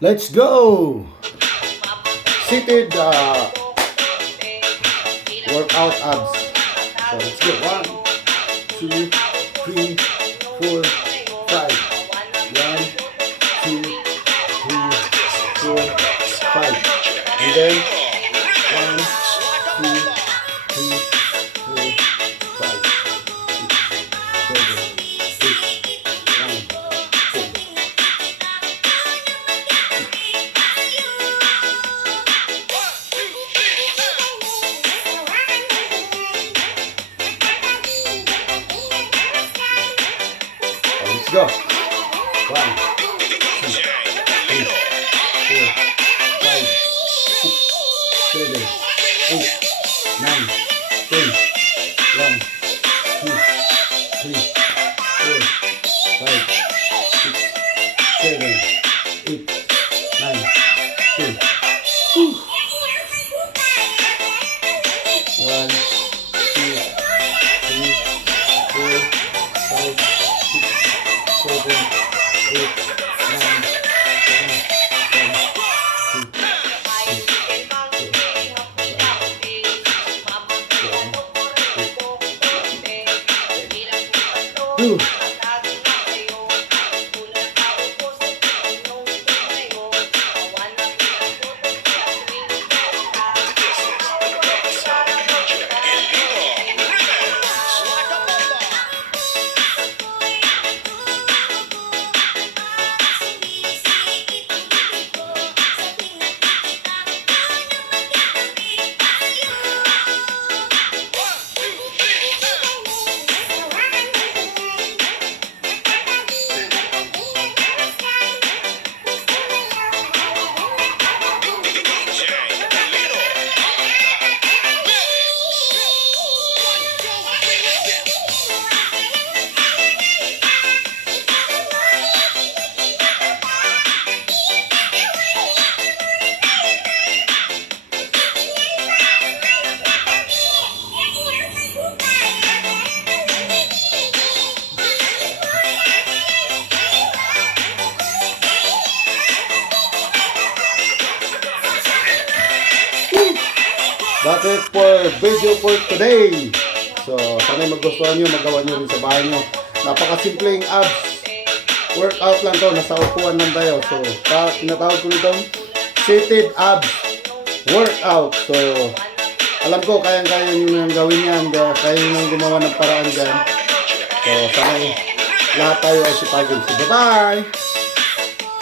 Let's go! Seated workout abs. So let's go. 1, 2, 3, 4, 5. 1, 2, 3, 4, 5. And then 1, 2, 3, 4, 5, 6, 7, 8, 9, 10. Let's go. 1, 2, 3, 4, 5, 6, 7, 8, 9, 10. 1, 2, 3, 4, 5, 6, 7, 8, 9, 10. 1, 2, 3, 4, 5, 6, 7, 8, 9, 10, 1, 2, 2. That's it for video for today. So, sana magustuhan nyo, magawa nyo rin sa bahay nyo. Napakasimpleng abs workout lang to. Nasa upuan lang tayo. So, tinatawag ko nito seated abs workout. So, alam ko, kayang-kaya nyo nang gawin yan. Kaya nyo nang gumawa ng paraan dyan. So, sana lahat tayo ay sipagin. So, bye-bye!